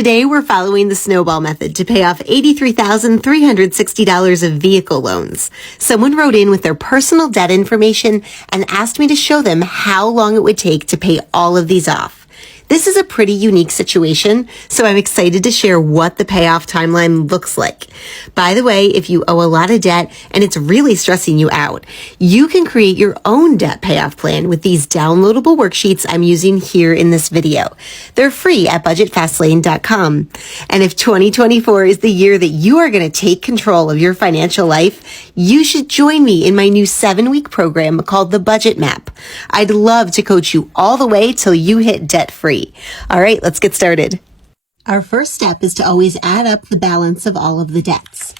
Today, we're following the Snowball method to pay off $83,360 of vehicle loans. Someone wrote in with their personal debt information and asked me to show them how long it would take to pay all of these off. This is a pretty unique situation, so I'm excited to share what the payoff timeline looks like. By the way, if you owe a lot of debt and it's really stressing you out, you can create your own debt payoff plan with these downloadable worksheets I'm using here in this video. They're free at budgetfastlane.com. And if 2024 is the year that you are going to take control of your financial life, you should join me in my new 7-week program called the Budget Map. I'd love to coach you all the way till you hit debt free. All right, let's get started. Our first step is to always add up the balance of all of the debts.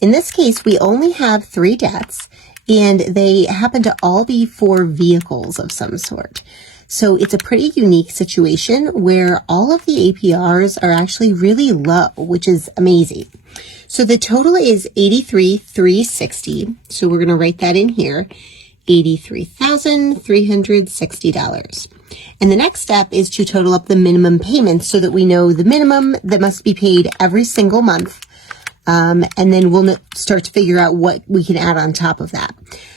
In this case, we only have 3 debts, and they happen to all be for vehicles of some sort. So it's a pretty unique situation where all of the APRs are actually really low, which is amazing. So the total is $83,360. So we're going to write that in here, $83,360. And the next step is to total up the minimum payments so that we know the minimum that must be paid every single month. And then we'll start to figure out what we can add on top of that.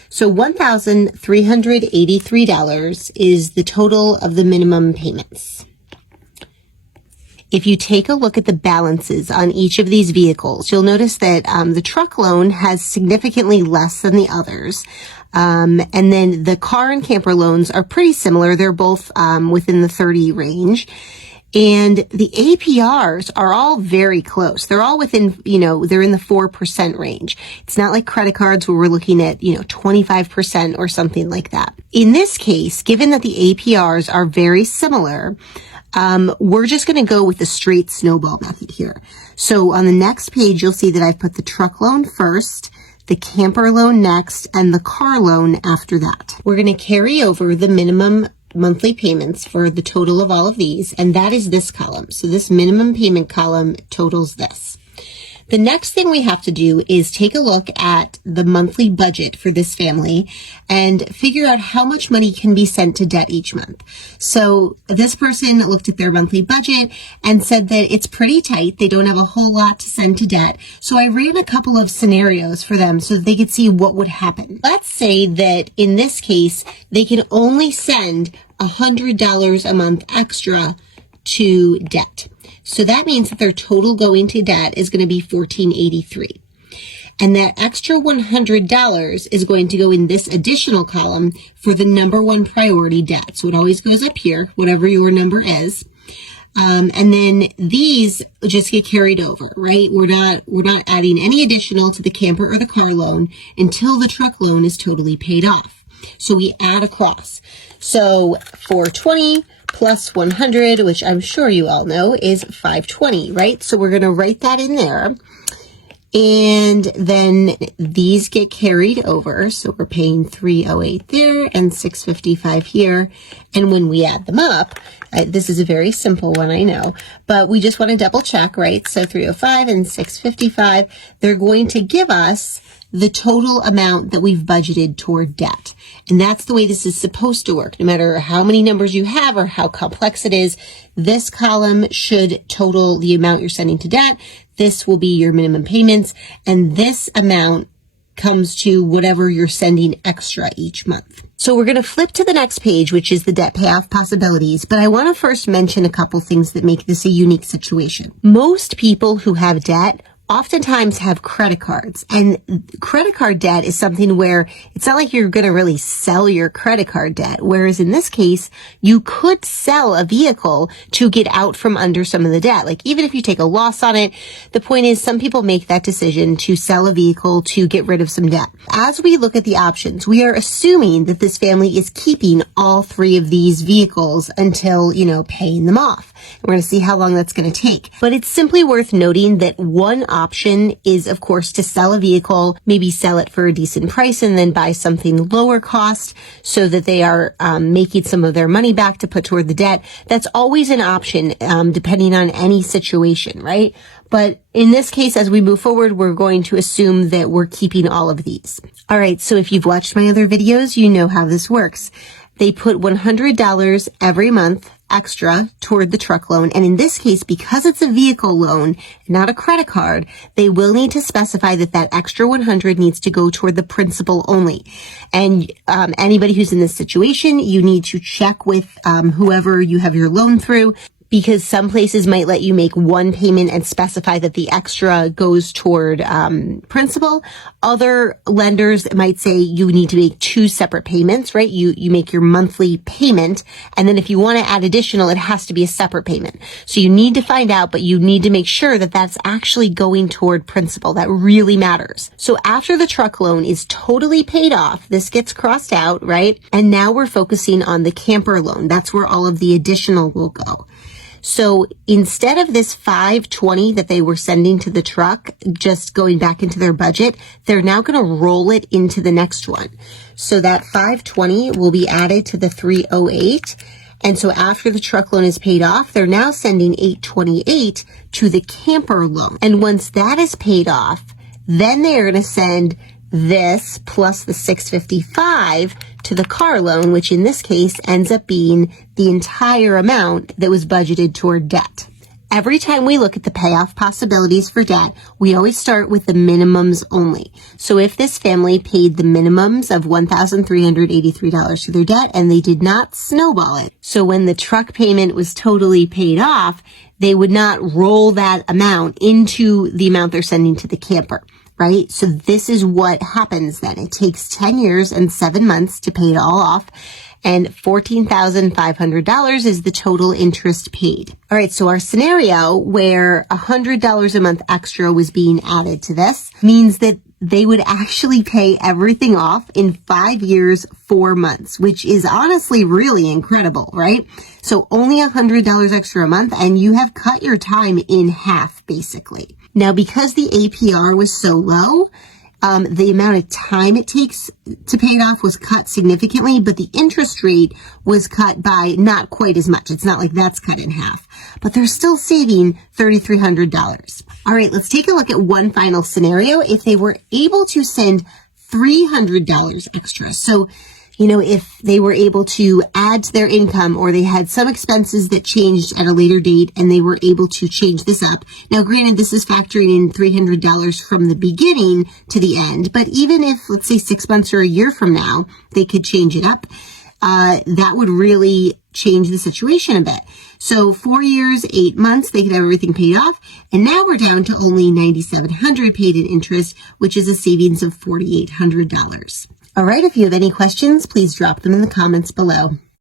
So $1,383 is the total of the minimum payments. If you take a look at the balances on each of these vehicles, you'll notice that the truck loan has significantly less than the others. And then the car and camper loans are pretty similar. They're both within the 30 range. And the APRs are all very close. They're all within, they're in the 4% range. It's not like credit cards where we're looking at, 25% or something like that. In this case, given that the APRs are very similar, we're just going to go with the straight snowball method here. So on the next page, you'll see that I've put the truck loan first, the camper loan next, and the car loan after that. We're going to carry over the minimum monthly payments for the total of all of these, and that is this column. So this minimum payment column totals this. The next thing we have to do is take a look at the monthly budget for this family and figure out how much money can be sent to debt each month. So this person looked at their monthly budget and said that it's pretty tight. They don't have a whole lot to send to debt. So I ran a couple of scenarios for them so that they could see what would happen. Let's say that in this case, they can only send $100 a month extra to debt. So that means that their total going to debt is going to be $1,483. And that extra $100 is going to go in this additional column for the number 1 priority debt. So it always goes up here, whatever your number is. And then these just get carried over, right? We're not adding any additional to the camper or the car loan until the truck loan is totally paid off. So we add across. So 420 plus 100, which I'm sure you all know is 520, right? So we're going to write that in there. And then these get carried over. So we're paying 308 there and 655 here. And when we add them up, this is a very simple one, I know, but we just want to double check, right? So 305 and 655, they're going to give us the total amount that we've budgeted toward debt. And that's the way this is supposed to work. No matter how many numbers you have or how complex it is, this column should total the amount you're sending to debt. This will be your minimum payments. And this amount comes to whatever you're sending extra each month. So we're going to flip to the next page, which is the debt payoff possibilities. But I want to first mention a couple things that make this a unique situation. Most people who have debt oftentimes have credit cards, and credit card debt is something where it's not like you're going to really sell your credit card debt. Whereas in this case, you could sell a vehicle to get out from under some of the debt. Like even if you take a loss on it, the point is some people make that decision to sell a vehicle to get rid of some debt. As we look at the options, we are assuming that this family is keeping all 3 of these vehicles until, paying them off. And we're going to see how long that's going to take. But it's simply worth noting that one option is, of course, to sell a vehicle, maybe sell it for a decent price and then buy something lower cost so that they are making some of their money back to put toward the debt. That's always an option, depending on any situation, right? But in this case, as we move forward, we're going to assume that we're keeping all of these. All right, so if you've watched my other videos, you know how this works. They put $100 every month extra toward the truck loan. And in this case, because it's a vehicle loan, not a credit card, they will need to specify that that extra 100 needs to go toward the principal only. And anybody who's in this situation, you need to check with whoever you have your loan through, because some places might let you make one payment and specify that the extra goes toward principal. Other lenders might say you need to make two separate payments, right? You make your monthly payment, and then if you want to add additional, it has to be a separate payment. So you need to find out, but you need to make sure that that's actually going toward principal. That really matters. So after the truck loan is totally paid off, this gets crossed out, right? And now we're focusing on the camper loan. That's where all of the additional will go. So instead of this $520 that they were sending to the truck, just going back into their budget, they're now going to roll it into the next one. So that $520 will be added to the $308. And so after the truck loan is paid off, they're now sending $828 to the camper loan. And once that is paid off, then they're going to send this plus the $655 to the car loan, which in this case ends up being the entire amount that was budgeted toward debt. Every time we look at the payoff possibilities for debt, we always start with the minimums only. So if this family paid the minimums of $1,383 to their debt and they did not snowball it, so when the truck payment was totally paid off, they would not roll that amount into the amount they're sending to the camper. Right? So this is what happens then. It takes 10 years and 7 months to pay it all off, and $14,500 is the total interest paid. All right, so our scenario where $100 a month extra was being added to this means that they would actually pay everything off in 5 years, 4 months, which is honestly really incredible, right? So only $100 extra a month, and you have cut your time in half, basically. Now, because the APR was so low, the amount of time it takes to pay it off was cut significantly, but the interest rate was cut by not quite as much. It's not like that's cut in half, but they're still saving $3,300. All right, let's take a look at one final scenario. If they were able to send $300 extra. So, if they were able to add to their income, or they had some expenses that changed at a later date and they were able to change this up. Now, granted, this is factoring in $300 from the beginning to the end, but even if, let's say 6 months or a year from now, they could change it up, that would really change the situation a bit. So 4 years, 8 months, they could have everything paid off. And now we're down to only $9,700 paid in interest, which is a savings of $4,800. All right, if you have any questions, please drop them in the comments below.